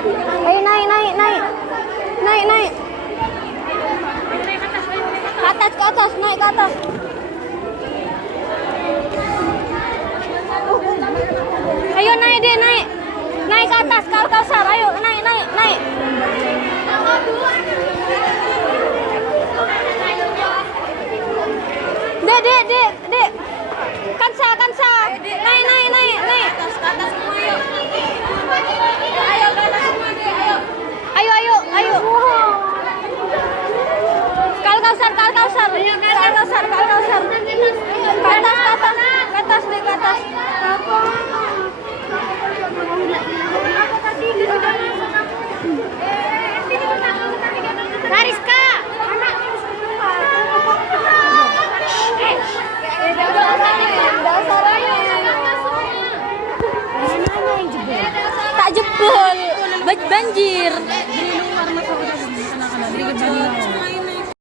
Ayo naik. Naik. Ke atas, naik ke atas. Ayo naik deh, naik. Naik ke atas, Kausar. Ayo, naik. Dek. Kansa. Naik. Atas semua yuk. Ayo ke atas semua deh, ayo. Kausar. Ke atas. Mariska. Tak jebol, banjir. Di luar masa udah anak-anak.